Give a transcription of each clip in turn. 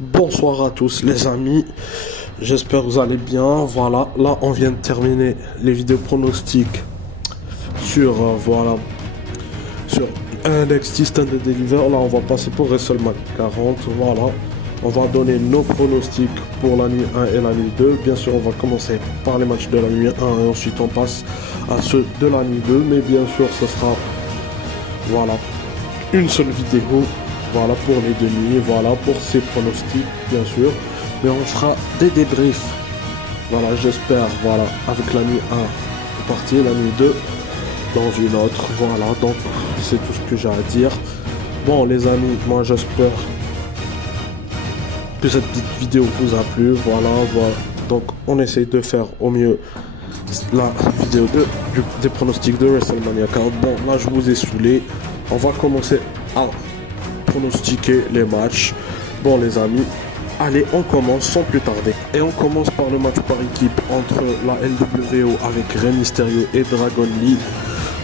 Bonsoir à tous les amis, j'espère que vous allez bien. Voilà, là on vient de terminer les vidéos pronostics sur sur NXT Stand and Deliver. Là on va passer pour WrestleMania 40. Voilà, on va donner nos pronostics pour la nuit 1 et la nuit 2. Bien sûr on va commencer par les matchs de la nuit 1 et ensuite on passe à ceux de la nuit 2. Mais bien sûr ce sera une seule vidéo. Voilà pour les demi, voilà pour ces pronostics bien sûr, mais on fera des débriefs. Voilà, j'espère, voilà, avec la nuit 1 c'est parti, la nuit 2 dans une autre, voilà, donc c'est tout ce que j'ai à dire. Bon les amis, moi j'espère que cette petite vidéo vous a plu, voilà, donc on essaye de faire au mieux la vidéo des pronostics de WrestleMania 40. Bon, là je vous ai saoulé, on va commencer à pronostiquer les matchs. Bon les amis, allez on commence sans plus tarder. Et on commence par le match par équipe entre la LWO avec Rey Mysterio et Dragon Lee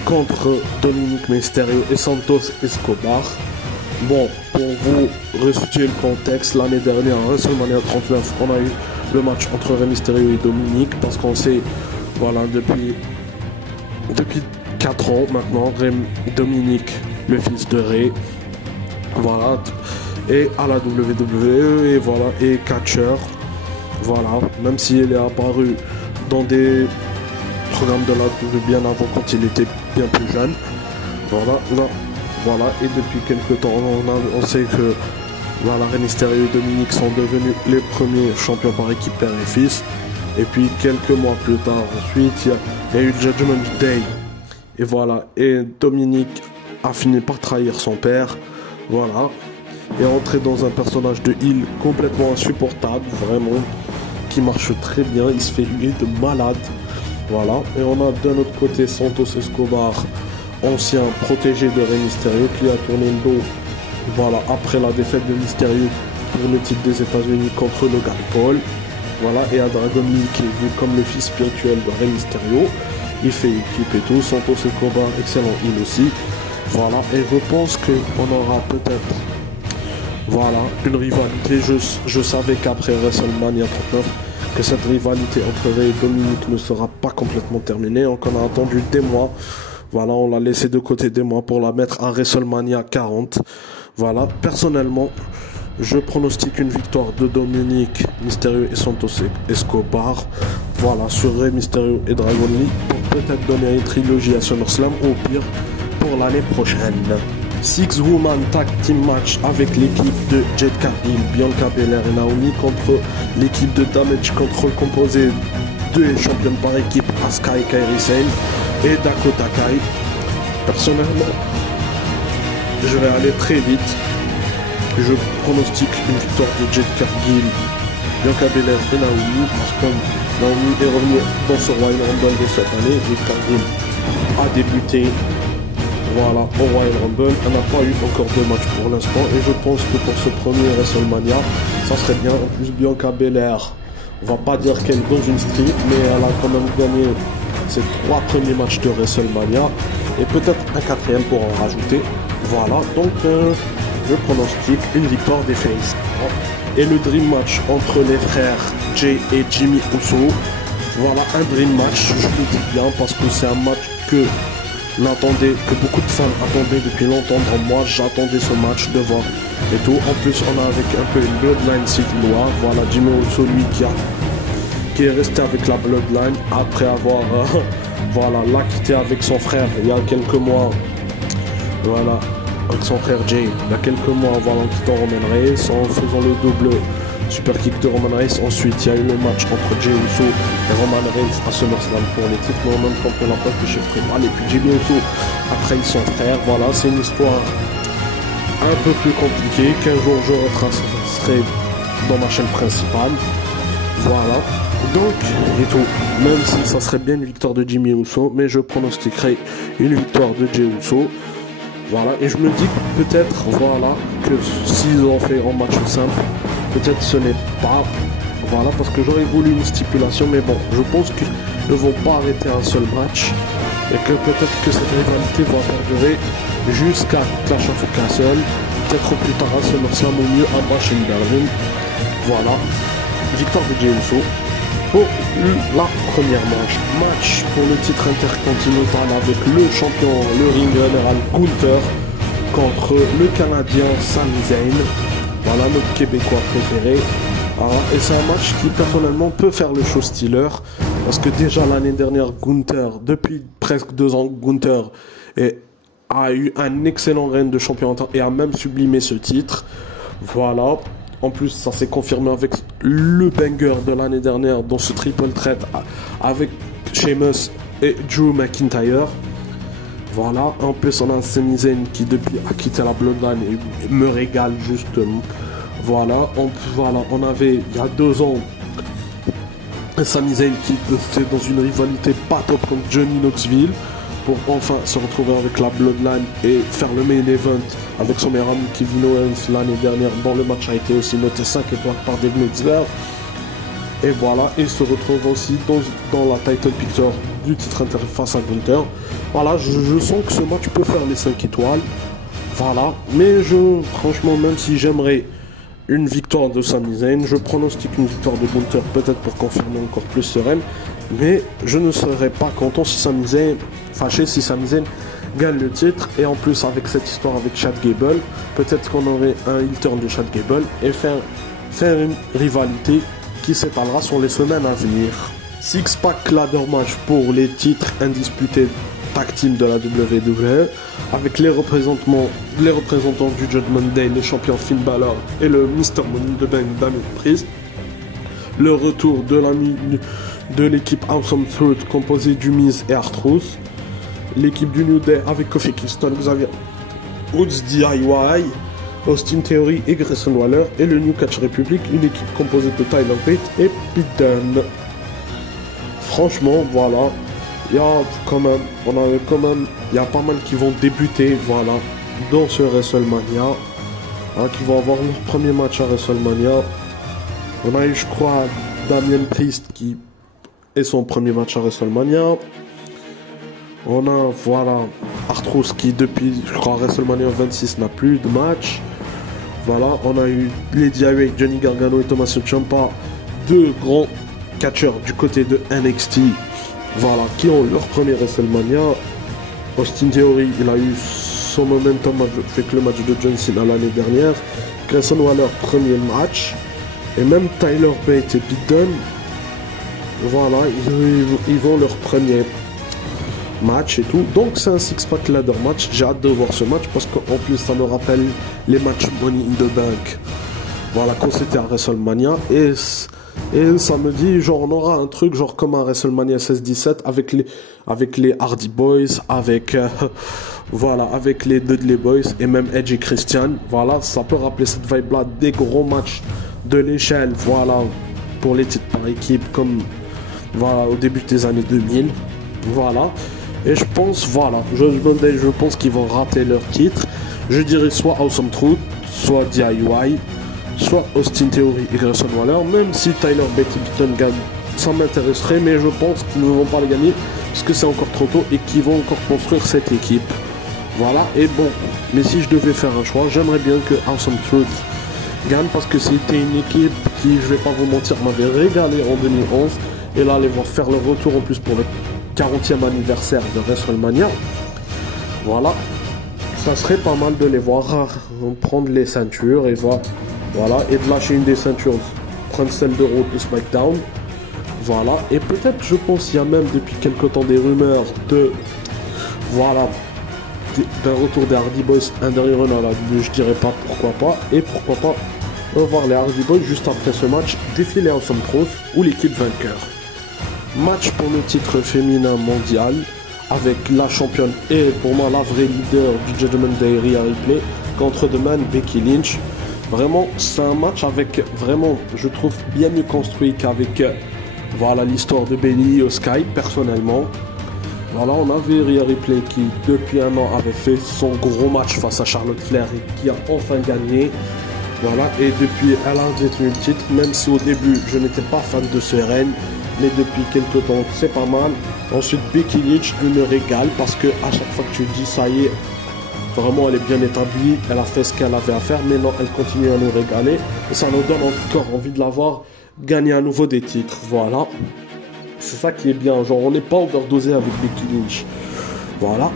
contre Dominic Mysterio et Santos Escobar. Bon, pour vous resituer le contexte, l'année dernière à WrestleMania 39 on a eu le match entre Rey Mysterio et Dominic, parce qu'on sait, voilà, depuis 4 ans maintenant, Dominic, le fils de Rey, voilà, et à la WWE, et voilà, et catcheur, voilà, même s'il est apparu dans des programmes de la WWE bien avant, quand il était bien plus jeune, voilà, et depuis quelques temps on sait que voilà, Rey Mysterio et Dominic sont devenus les premiers champions par équipe père et fils, et puis quelques mois plus tard ensuite il y a eu Judgment Day, et voilà, et Dominic a fini par trahir son père. Voilà, et entrer dans un personnage de heel complètement insupportable, vraiment, qui marche très bien, il se fait huer de malade. Voilà, et on a d'un autre côté Santos Escobar, ancien protégé de Rey Mysterio, qui a tourné le dos, voilà, après la défaite de Mysterio pour le titre des États-Unis contre Logan Paul. Voilà, et à Dragon Lee, qui est vu comme le fils spirituel de Rey Mysterio, il fait équipe et tout. Santos Escobar, excellent heel aussi. Voilà, et je pense qu'on aura peut-être, voilà, une rivalité. Je savais qu'après WrestleMania 39, que cette rivalité entre Rey et Dominic ne sera pas complètement terminée. Donc on a attendu des mois. Voilà, on l'a laissé de côté des mois pour la mettre à WrestleMania 40. Voilà, personnellement, je pronostique une victoire de Dominic Mysterio et Santos Escobar. Voilà, sur Rey Mysterio et Dragon Lee, pour peut-être donner une trilogie à SummerSlam, ou au pire pour l'année prochaine. 6-woman tag team match avec l'équipe de Jade Cargill, Bianca Belair et Naomi contre l'équipe de Damage Control composée de championnes par équipe Asuka et Kairi Sane et Dakota Kai. Personnellement, je vais aller très vite. Je pronostique une victoire de Jade Cargill, Bianca Belair et Naomi, parce que Naomi est revenue dans ce Royal Rumble de cette année. Jade Cargill a débuté, voilà, au Royal Rumble. Elle n'a pas eu encore de match pour l'instant, et je pense que pour ce premier WrestleMania, ça serait bien. En plus, Bianca Belair, on va pas dire qu'elle est dans une streak, mais elle a quand même gagné ses 3 premiers matchs de WrestleMania, et peut-être un 4e pour en rajouter. Voilà, donc je pronostique une victoire des Face. Et le Dream Match entre les frères Jay et Jimmy Uso. Voilà, un Dream Match, je le dis bien, parce que c'est un match que beaucoup de fans attendaient depuis longtemps. Moi j'attendais ce match de voir et tout. En plus on a avec un peu une bloodline civil war. Voilà, Jimmy Uso, lui qui est resté avec la bloodline après avoir voilà, l'a quitté avec son frère il y a quelques mois. Voilà, avec son frère Jay il y a quelques mois, voilà, en quittant Roman Reigns, en faisant le double super kick de Roman Reigns. Ensuite il y a eu le match entre Jey Uso et Roman Reigns à SummerSlam pour les titres, mais en même temps pour la place de chef tribal. Et puis Jimmy Uso après ils sont frères. Voilà, c'est une histoire un peu plus compliquée qu'un jour je retracerai dans ma chaîne principale. Voilà, donc et tout, même si ça serait bien une victoire de Jimmy Uso, mais je pronostiquerai une victoire de Jey Uso. Voilà, et je me dis peut-être, voilà, que s'ils ont fait en match simple, peut-être ce n'est pas, voilà, parce que j'aurais voulu une stipulation, mais bon, je pense qu'ils ne vont pas arrêter un seul match, et que peut-être que cette rivalité va perdurer jusqu'à Clash of Castle, peut-être plus tard à SummerSlam, au mieux à Bash in Berlin. Voilà, victoire de Jey Uso pour la première manche. Match pour le titre intercontinental avec le champion, le ring général Gunther contre le Canadien Sami Zayn. Voilà notre Québécois préféré. Voilà. Et c'est un match qui personnellement peut faire le show stealer. Parce que déjà l'année dernière, Gunther, depuis presque 2 ans, Gunther a eu un excellent règne de champion et a même sublimé ce titre. Voilà. En plus, ça s'est confirmé avec le banger de l'année dernière dans ce triple threat avec Sheamus et Drew McIntyre. Voilà. En plus, on a Sami Zayn qui depuis a quitté la Bloodline et me régale justement. Voilà. On avait il y a 2 ans Sami Zayn qui était dans une rivalité pas top contre Johnny Knoxville pour enfin se retrouver avec la Bloodline et faire le main event avec son meilleur ami Kevin Owens l'année dernière, dont le match a été aussi noté 5 étoiles par Dave Meltzer. Et voilà, il se retrouve aussi dans la title picture du titre inter face à Gunther. Voilà, je sens que ce match peut faire les 5 étoiles. Voilà, mais franchement, même si j'aimerais une victoire de Sami Zayn, je pronostique une victoire de Gunther, peut-être pour confirmer encore plus sereine. Mais je ne serais pas content si Sami Zayn gagne le titre. Et en plus, avec cette histoire avec Chad Gable, peut-être qu'on aurait un heel turn de Chad Gable et faire une rivalité qui s'étalera sur les semaines à venir. Six-pack ladder match pour les titres indisputés tag team de la WWE avec les représentants du Judgment Day, les champions Finn Balor et le Mr. Money in the Bank Damien Priest. Le retour de l'équipe Awesome Truth composée du Miz et R-Truth. L'équipe du New Day avec Kofi Kingston, Xavier Woods, DIY, Austin Theory et Grayson Waller. Et le New Catch Republic, une équipe composée de Tyler Bate et Pete Dunne. Franchement, voilà. Il y a pas mal qui vont débuter, voilà, dans ce WrestleMania, qui vont avoir leur premier match à WrestleMania. On a eu, je crois, Damien Priest qui est son premier match à WrestleMania. On a, voilà, R-Truth qui depuis, je crois, WrestleMania 26 n'a plus de match. Voilà, on a eu Lady avec Johnny Gargano et Tommaso Ciampa, 2 grands catcheurs du côté de NXT. Voilà, qui ont leur premier WrestleMania. Austin Theory, il a eu son momentum avec le match de John Cena l'année dernière. Grayson Waller, premier match. Et même Tyler Bate et Pete Dunne, voilà, ils vont leur premier match et tout. Donc c'est un six-pack ladder match. J'ai hâte de voir ce match parce qu'en plus ça me rappelle les matchs Money in the Bank. Voilà, quand c'était à WrestleMania. Et ça me dit, genre, on aura un truc, genre, comme un WrestleMania 16-17 avec les Hardy Boys, avec les Dudley Boys et même Edge et Christian. Voilà, ça peut rappeler cette vibe-là des gros matchs de l'échelle, voilà, pour les titres par équipe, comme, voilà, au début des années 2000. Voilà. Et je pense, voilà, je pense qu'ils vont rater leur titre. Je dirais soit Awesome Truth, soit DIY, soit Austin Theory et Grayson Waller. Même si Tyler Bate et Pete Dunne gagnent, ça m'intéresserait, mais je pense qu'ils ne vont pas le gagner parce que c'est encore trop tôt et qu'ils vont encore construire cette équipe. Voilà, et bon, mais si je devais faire un choix, j'aimerais bien que Awesome Truth gagne parce que c'était une équipe qui, je vais pas vous mentir, m'avait régalé en 2011. Et là, les voir faire leur retour en plus pour le 40e anniversaire de WrestleMania. Voilà, ça serait pas mal de les voir prendre les ceintures et voir. Voilà, et de lâcher une des ceintures, prendre celle de Raw et SmackDown. Voilà, et peut-être, je pense, il y a même depuis quelque temps des rumeurs d'un retour des Hardy Boys, un dernier run à la WWE, je dirais pas pourquoi pas, et pourquoi pas revoir les Hardy Boys juste après ce match, défiler Awesome Truth ou l'équipe vainqueur. Match pour le titre féminin mondial, avec la championne et pour moi la vraie leader du Judgment Day, Rhea Ripley, contre The Man, Becky Lynch. Vraiment, c'est un match avec, vraiment, je trouve, bien mieux construit qu'avec, voilà, l'histoire de Bayley au Sky, personnellement. Voilà, on avait Rhea Ripley qui, depuis un an, avait fait son gros match face à Charlotte Flair et qui a enfin gagné. Voilà, et depuis, elle a détenu le titre, même si au début, je n'étais pas fan de ce règne, mais depuis quelques temps, c'est pas mal. Ensuite, Becky Lynch me régale parce que à chaque fois que tu dis, ça y est, Vraiment, elle est bien établie, elle a fait ce qu'elle avait à faire, mais non, elle continue à nous régaler. Et ça nous donne encore envie de la voir gagner à nouveau des titres. Voilà. C'est ça qui est bien. Genre, on n'est pas overdosé avec Becky Lynch. Voilà.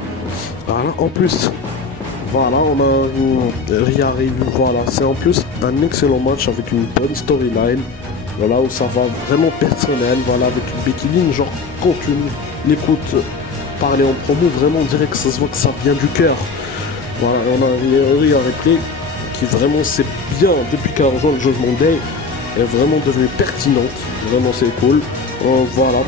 Voilà. En plus, voilà, on a Rhea Ripley. Voilà. C'est en plus un excellent match avec une bonne storyline. Voilà, où ça va vraiment personnel. Voilà, avec Becky Lynch. Genre, quand tu l'écoutes parler en promo, vraiment, on dirait que ça se voit que ça vient du cœur. Voilà, on a Rhea Ripley qui vraiment, c'est bien, depuis qu'elle a rejoint le Judgment Day, est vraiment devenue pertinente. Vraiment, c'est cool. Voilà,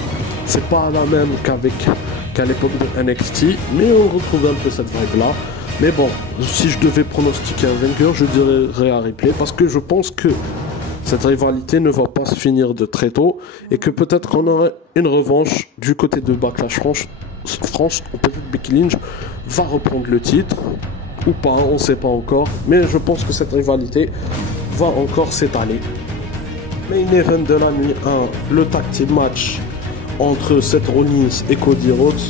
c'est pas la même qu'à l'époque de NXT, mais on retrouve un peu cette vibe-là. Mais bon, si je devais pronostiquer un vainqueur, je dirais Rhea Ripley, parce que je pense que cette rivalité ne va pas se finir de très tôt, et que peut-être qu'on aurait une revanche du côté de Backlash France, ou peut-être Becky Lynch va reprendre le titre, ou pas, on ne sait pas encore, mais je pense que cette rivalité va encore s'étaler. Main event de la nuit 1, le tag team match entre Seth Rollins et Cody Rhodes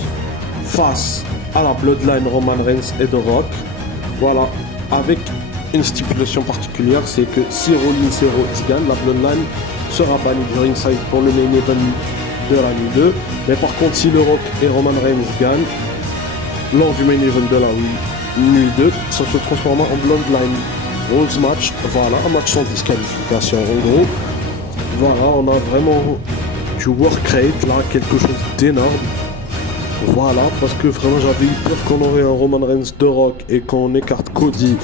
face à la Bloodline Roman Reigns et The Rock. Voilà, avec une stipulation particulière, c'est que si Rollins et Rhodes gagnent, la Bloodline sera bannie du ringside pour le main event de la nuit 2. Mais par contre, si The Rock et Roman Reigns gagnent lors du main event de la nuit 2, ça se transformera en Bloodline Rhodes match. Voilà, un match sans disqualification en gros. Voilà, on a vraiment du work rate là, quelque chose d'énorme. Voilà, parce que vraiment j'avais eu peur qu'on aurait un Roman Reigns The Rock et qu'on écarte Cody,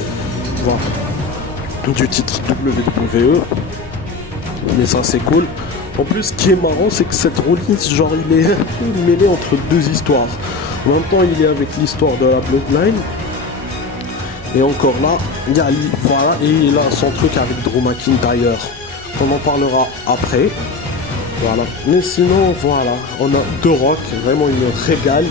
voilà, du titre WWE. Mais ça c'est cool. En plus, ce qui est marrant, c'est que cette Rollins, genre il est un peu mêlé entre deux histoires. En même temps, il est avec l'histoire de la Bloodline. Et encore là, il y a voilà, et il a son truc avec Drew McIntyre. On en parlera après. Voilà. Mais sinon, voilà. On a The Rock. Vraiment, il me régale.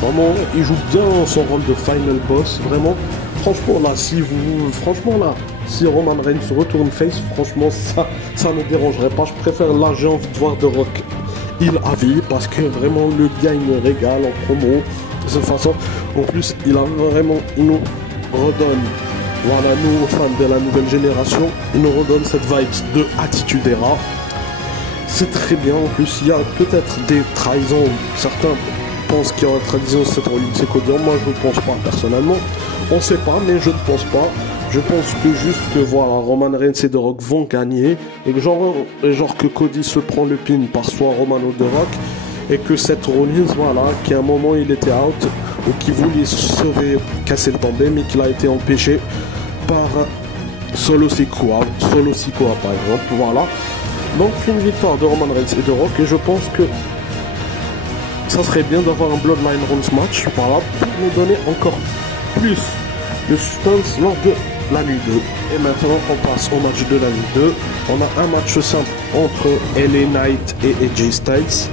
Vraiment, il joue bien son rôle de final boss. Vraiment. Franchement, là, si Roman Reigns retourne face, franchement, ça ne dérangerait pas. Je préfère là, j'ai envie de voir The Rock il à vie. Parce que vraiment, le gars, il me régale en promo. De cette façon. En plus, il nous redonne. Voilà, nous, fans de la nouvelle génération, il nous redonne cette vibe de Attitude Era. C'est très bien, en plus, il y a peut-être des trahisons. Certains pensent qu'il y aura une trahison cette Rollins et Cody. Moi, je ne pense pas, personnellement. On ne sait pas, mais je ne pense pas. Je pense que juste que, voilà, Roman Reigns et The Rock vont gagner. Et que genre que Cody se prend le pin par soit Roman ou The Rock. Et que cette Rollins, voilà, qui à un moment, il était out, ou qui voulait casser le tombé, mais qu'il a été empêché par Solo Sikoa par exemple, voilà. Donc une victoire de Roman Reigns et de Rock, et je pense que ça serait bien d'avoir un Bloodline Rules match, voilà, pour nous donner encore plus de suspense lors de la nuit 2. Et maintenant on passe au match de la nuit 2. On a un match simple entre LA Knight et AJ Styles.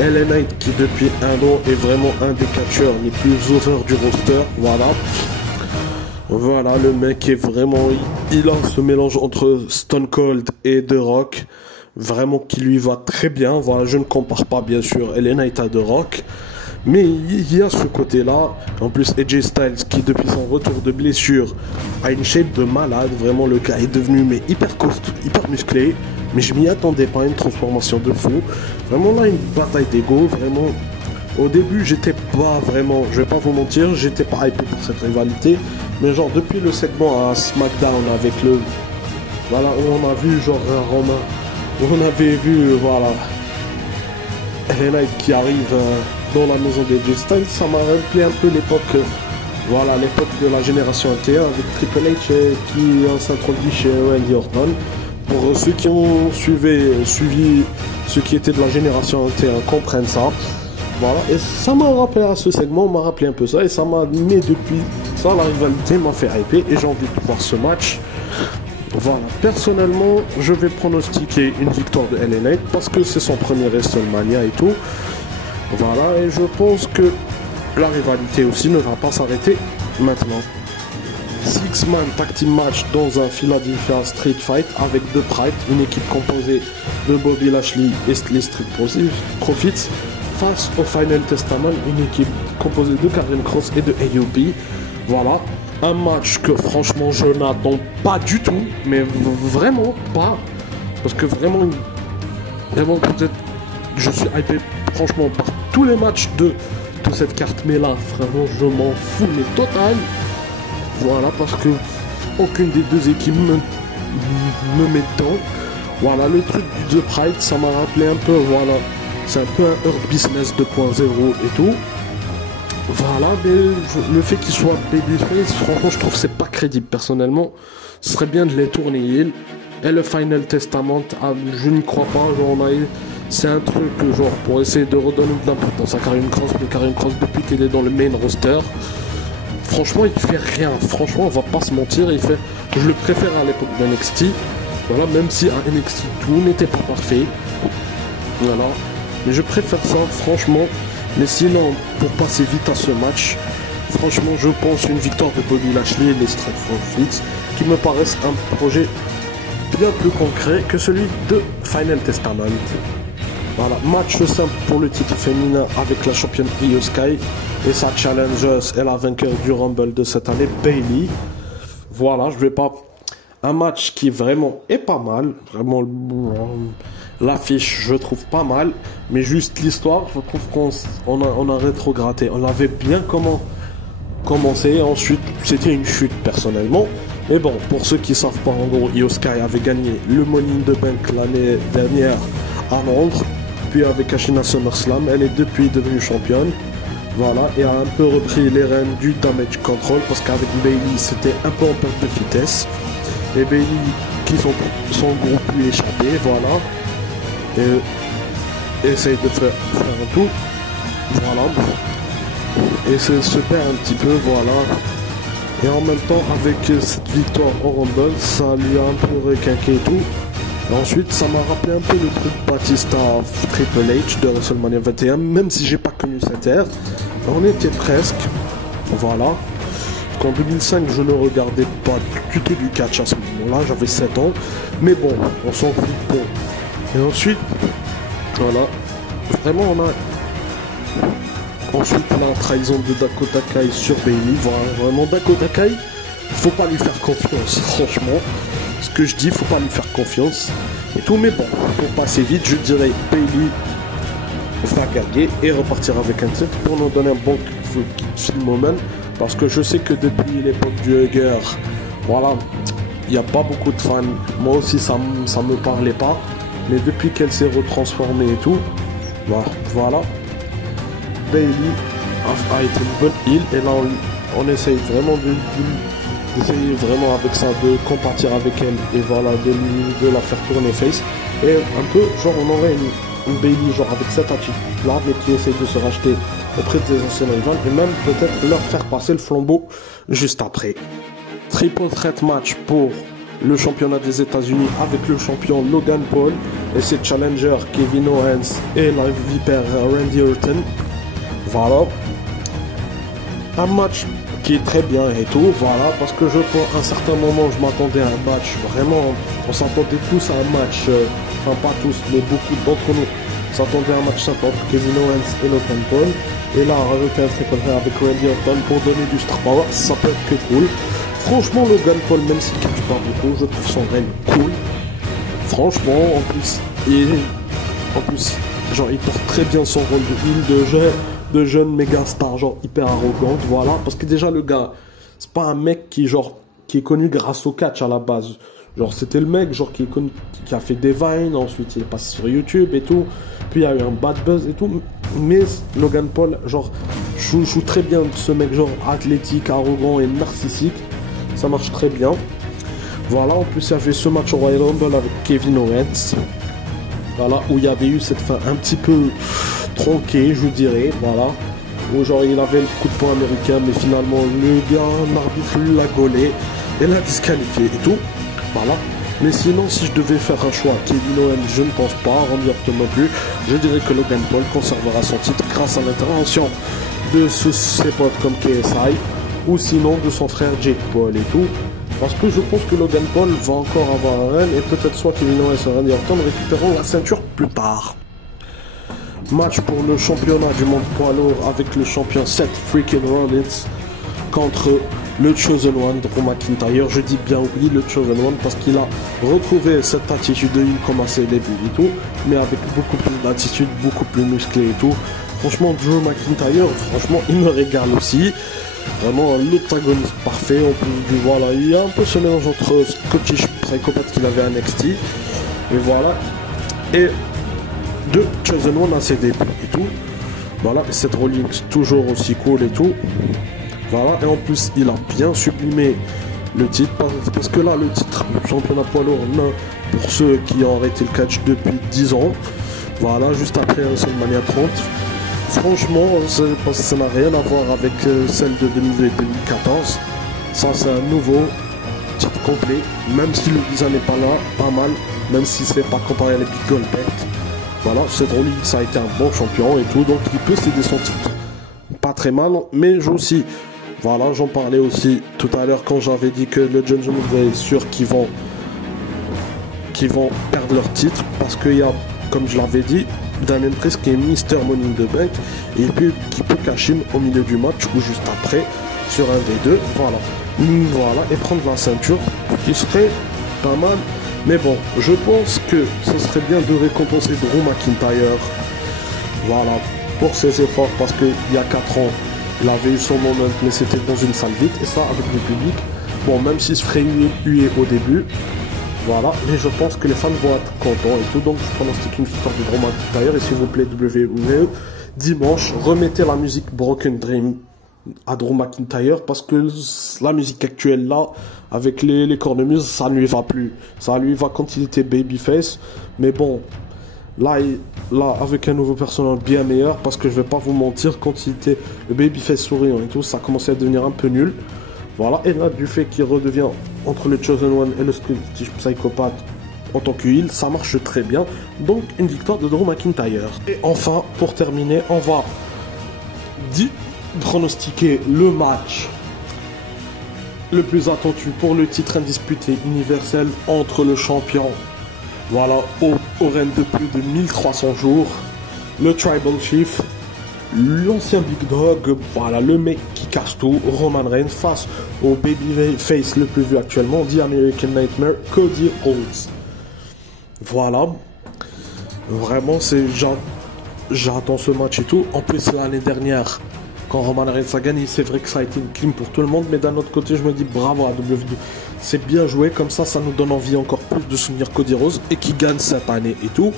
LA Knight qui depuis un an est vraiment un des catcheurs les plus over du roster, voilà. Voilà, le mec est vraiment, il a ce mélange entre Stone Cold et The Rock, vraiment qui lui va très bien. Voilà, je ne compare pas bien sûr LA Knight à The Rock, mais il y a ce côté-là. En plus, AJ Styles qui depuis son retour de blessure a une shape de malade. Vraiment, le gars est devenu hyper costaud, hyper musclé. Mais je m'y attendais pas, une transformation de fou. Vraiment là, une bataille d'ego. Vraiment, au début, j'étais pas vraiment, je vais pas vous mentir, j'étais pas hypé pour cette rivalité. Mais genre depuis le segment à SmackDown avec voilà, où on a vu genre Romain, où on avait vu voilà LA Knight qui arrive dans la maison des AJ Styles, ça m'a rappelé un peu l'époque, voilà, l'époque de la génération 1 avec Triple H qui s'introduit chez Randy Orton. Pour ceux qui ont suivi ceux qui étaient de la génération 1 comprennent ça. Voilà, et ça m'a rappelé à ce segment, m'a rappelé un peu ça, et ça m'a mis depuis ça, la rivalité m'a fait hyper, et j'ai envie de voir ce match. Voilà, personnellement, je vais pronostiquer une victoire de LA Knight, parce que c'est son premier WrestleMania et tout. Voilà, et je pense que la rivalité aussi ne va pas s'arrêter maintenant. Six-man tag team match dans un Philadelphia Street Fight avec The Pride, une équipe composée de Bobby Lashley et Street Profits, face au Final Testament, une équipe composée de Karrion Kross et de AOP. Voilà, Un match que franchement je n'attends pas du tout, mais vraiment pas. Parce que vraiment peut-être je suis hypé franchement par tous les matchs de cette carte, mais là vraiment je m'en fous mais total. Voilà, parce que aucune des deux équipes me met dedans. Voilà, le truc du The Pride, ça m'a rappelé un peu, voilà, c'est un peu un Hurt Business 2.0 et tout. Voilà, mais le fait qu'il soit babyface, franchement, je trouve que c'est pas crédible personnellement. Ce serait bien de les tourner heel. Et le Final Testament, je ne crois pas, genre, c'est un truc genre pour essayer de redonner de l'importance à Karrion Kross, mais Karrion Kross depuis qu'il est dans le main roster, franchement il fait rien, franchement on va pas se mentir, je le préfère à l'époque d'NXT, voilà, même si à NXT tout n'était pas parfait, voilà, mais je préfère ça franchement, mais sinon pour passer vite à ce match, franchement je pense une victoire de Bobby Lashley et les Street Profits qui me paraissent un projet bien plus concret que celui de Final Testament. Voilà, match simple pour le titre féminin avec la championne Io Sky et sa challengeuse et la vainqueur du Rumble de cette année, Bayley. Voilà, je vais pas... Un match qui vraiment est pas mal, vraiment l'affiche je trouve pas mal, mais juste l'histoire, je trouve qu'on a rétrogradé. On avait bien commencé, ensuite c'était une chute personnellement. Mais bon, pour ceux qui savent pas, en gros, Io Sky avait gagné le Money in the Bank l'année dernière à Londres. Puis avec Ashina SummerSlam, elle est depuis devenue championne. Voilà, et a un peu repris les rênes du Damage Control parce qu'avec Bayley c'était un peu en perte de vitesse. Et Bayley qui son groupe lui échappé, voilà. Et essaye de faire un tout. Voilà. Et se perd un petit peu, voilà. Et en même temps, avec cette victoire au Rumble, ça lui a un peu requinqué et tout. Et ensuite, ça m'a rappelé un peu le truc Batista Triple H de WrestleMania 21, même si j'ai pas connu cette ère. On était presque. Voilà. Qu'en 2005, je ne regardais pas du tout du catch à ce moment-là, j'avais 7 ans. Mais bon, on s'en fout peu. Et ensuite, voilà. Vraiment, on a... Ensuite, la trahison de Dakota Kai sur Bayley. Voilà, vraiment, Dakota Kai, faut pas lui faire confiance, franchement. Ce que je dis, faut pas lui faire confiance. Et tout, mais bon, pour passer vite, je dirais Bayley va gagner et repartir avec un titre pour nous donner un bon film moment. Parce que je sais que depuis l'époque du Hugger, voilà, il n'y a pas beaucoup de fans. Moi aussi, ça me parlait pas. Mais depuis qu'elle s'est retransformée et tout, voilà. Bayley a été une bonne heal et là on essaye vraiment d'essayer vraiment avec ça de compatir avec elle et voilà de la faire tourner face et un peu genre on aurait une Bayley genre avec cette attitude là mais qui essaye de se racheter auprès des anciens rivales et même peut-être leur faire passer le flambeau juste après. Triple threat match pour le championnat des États-Unis avec le champion Logan Paul et ses challengers Kevin Owens et la vipère Randy Orton. Voilà, un match qui est très bien et tout, voilà, parce que à un certain moment, je m'attendais à un match, vraiment, on s'attendait tous à un match, enfin pas tous, mais beaucoup d'entre nous s'attendaient à un match simple entre Kevin Owens et Logan Paul, et là, rajouter un triple threat avec Randy Orton pour donner du star power, ça peut être que cool. Franchement, Logan Paul, même s'il ne catch pas beaucoup, je trouve son règne cool. Franchement, en plus, genre, il porte très bien son rôle de heel, de jeune méga star genre hyper arrogante, voilà, parce que déjà le gars c'est pas un mec qui est connu grâce au catch à la base, genre c'était le mec genre qui est connu, qui a fait des vines, ensuite il est passé sur YouTube et tout, puis il y a eu un bad buzz et tout, mais Logan Paul genre joue très bien ce mec genre athlétique, arrogant et narcissique, ça marche très bien, voilà. En plus il y avait ce match au Royal Rumble avec Kevin Owens, voilà, où il y avait eu cette fin un petit peu tronqué, je dirais, voilà, où genre il avait le coup de poing américain, mais finalement le gars, l'arbitre l'a gaulé et l'a disqualifié et tout, voilà. Mais sinon, si je devais faire un choix, Kevin Owens, je ne pense pas, Randy Orton non plus, je dirais que Logan Paul conservera son titre grâce à l'intervention de ses potes comme KSI, ou sinon de son frère Jake Paul et tout, parce que je pense que Logan Paul va encore avoir un règne, et peut-être soit Kevin Owens et Randy Orton récupéreront la ceinture plus tard. Match pour le championnat du monde poids lourd avec le champion Seth freaking Rollins contre le Chosen One, Drew McIntyre. Je dis bien oui, le Chosen One, parce qu'il a retrouvé cette attitude de heel comme à ses débuts et tout, mais avec beaucoup plus d'attitude, beaucoup plus musclé et tout. Franchement, Drew McIntyre, franchement, il me régale aussi. Vraiment l'antagoniste parfait. En plus, voilà, il y a un peu ce mélange entre Scottish Psychopath qu'il avait à NXT. Et voilà. Et de Chosen One à ses débuts et tout. Voilà, et cette Rollins toujours aussi cool et tout. Voilà, et en plus, il a bien sublimé le titre. Parce que là, le titre championnat poids lourd, pour ceux qui ont arrêté le catch depuis 10 ans. Voilà, juste après WrestleMania 30. Franchement, ça n'a rien à voir avec celle de 2014. Ça, c'est un nouveau titre complet. Même si le design n'est pas là, pas mal. Même si c'est pas comparé à l'Epic Goldberg. Voilà, Seth Rollins, ça a été un bon champion et tout. Donc, il peut céder son titre. Pas très mal, mais aussi. Voilà, j'en parlais aussi tout à l'heure quand j'avais dit que le Judgment Day est sûr qu'ils vont perdre leur titre. Parce qu'il y a, comme je l'avais dit, Damien Priest qui est Mister Money in the Bank et puis qui peut cacher au milieu du match ou juste après sur un des deux, voilà, et prendre la ceinture qui serait pas mal, mais bon, je pense que ce serait bien de récompenser Drew McIntyre, voilà, pour ses efforts, parce qu'il y a 4 ans il avait eu son moment, mais c'était dans une salle vide, et ça avec le public, bon, même s'il se ferait huer au début. Voilà, mais je pense que les fans vont être contents et tout, donc je pronostique une victoire de Drew McIntyre. Et s'il vous plaît, WWE, dimanche, remettez la musique Broken Dream à Drew McIntyre, parce que la musique actuelle là, avec les cornemuses, ça ne lui va plus. Ça lui va quand il était babyface, mais bon, là, avec un nouveau personnage bien meilleur, parce que je vais pas vous mentir, quand il était le babyface souriant et tout, ça commençait à devenir un peu nul. Voilà, et là, du fait qu'il redevient entre le Chosen One et le Scottish Psychopath en tant que heel, ça marche très bien. Donc, une victoire de Drew McIntyre. Et enfin, pour terminer, on va pronostiquer le match le plus attendu pour le titre indisputé universel entre le champion, voilà, au règne de plus de 1300 jours, le Tribal Chief, l'ancien Big Dog, voilà, le mec qui casse tout, Roman Reigns, face au babyface le plus vu actuellement, The American Nightmare, Cody Rhodes. Voilà. Vraiment, j'attends ce match et tout. En plus, l'année dernière, quand Roman Reigns a gagné, c'est vrai que ça a été une clim pour tout le monde, mais d'un autre côté, je me dis bravo à WWE. C'est bien joué, comme ça nous donne envie encore plus de soutenir Cody Rhodes et qui gagne cette année et tout.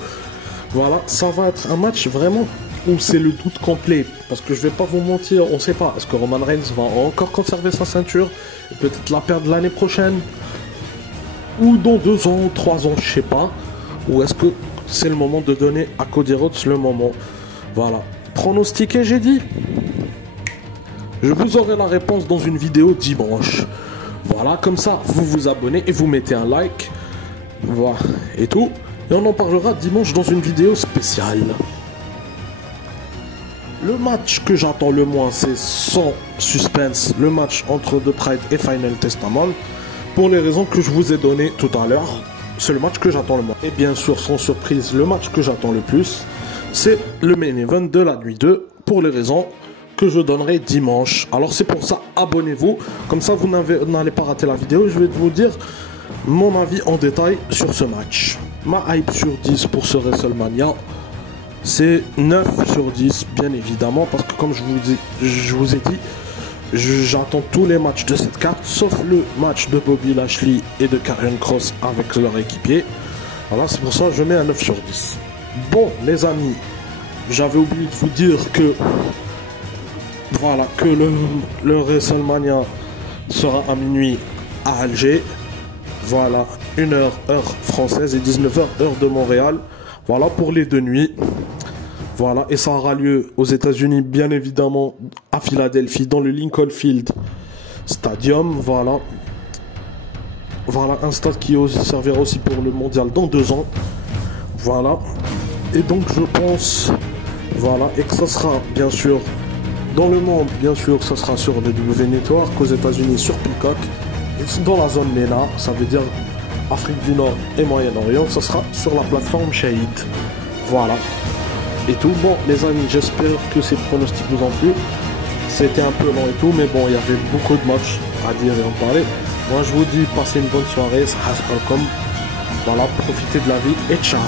Voilà, ça va être un match vraiment où c'est le doute complet, parce que je vais pas vous mentir, on sait pas, est-ce que Roman Reigns va encore conserver sa ceinture et peut-être la perdre l'année prochaine, ou dans 2 ans, 3 ans, je sais pas, ou est-ce que c'est le moment de donner à Cody Rhodes le moment. Voilà, pronostiqué, j'ai dit. Je vous aurai la réponse dans une vidéo dimanche. Voilà, comme ça, vous vous abonnez et vous mettez un like, voilà, et tout, et on en parlera dimanche dans une vidéo spéciale. Le match que j'attends le moins, c'est sans suspense, le match entre The Pride et Final Testament. Pour les raisons que je vous ai données tout à l'heure, c'est le match que j'attends le moins. Et bien sûr, sans surprise, le match que j'attends le plus, c'est le main event de la nuit 2, pour les raisons que je donnerai dimanche. Alors c'est pour ça, abonnez-vous, comme ça vous n'allez pas rater la vidéo. Je vais vous dire mon avis en détail sur ce match. Ma hype sur 10 pour ce WrestleMania, c'est 9 sur 10, bien évidemment, parce que comme je vous ai dit, j'attends tous les matchs de cette carte, sauf le match de Bobby Lashley et de Karrion Kross avec leur équipier. Voilà, c'est pour ça que je mets un 9 sur 10. Bon, les amis, j'avais oublié de vous dire que, voilà, que le WrestleMania sera à minuit à Alger. Voilà, 1h heure française et 19h heure de Montréal. Voilà pour les 2 nuits. Voilà, et ça aura lieu aux États-Unis, bien évidemment, à Philadelphie, dans le Lincoln Field Stadium. Voilà. Voilà, un stade qui servira aussi pour le mondial dans 2 ans. Voilà. Et donc, je pense, voilà, et que ça sera, bien sûr, dans le monde, bien sûr, ça sera sur le W Network, aux États-Unis sur Peacock, et dans la zone MENA, ça veut dire Afrique du Nord et Moyen-Orient, ça sera sur la plateforme Shahid. Voilà. Et tout. Bon, les amis, j'espère que ces pronostics vous ont plu. c'était un peu long et tout, mais bon, il y avait beaucoup de matchs à dire et en parler. Moi, je vous dis, passez une bonne soirée, comme voilà, profitez de la vie et ciao.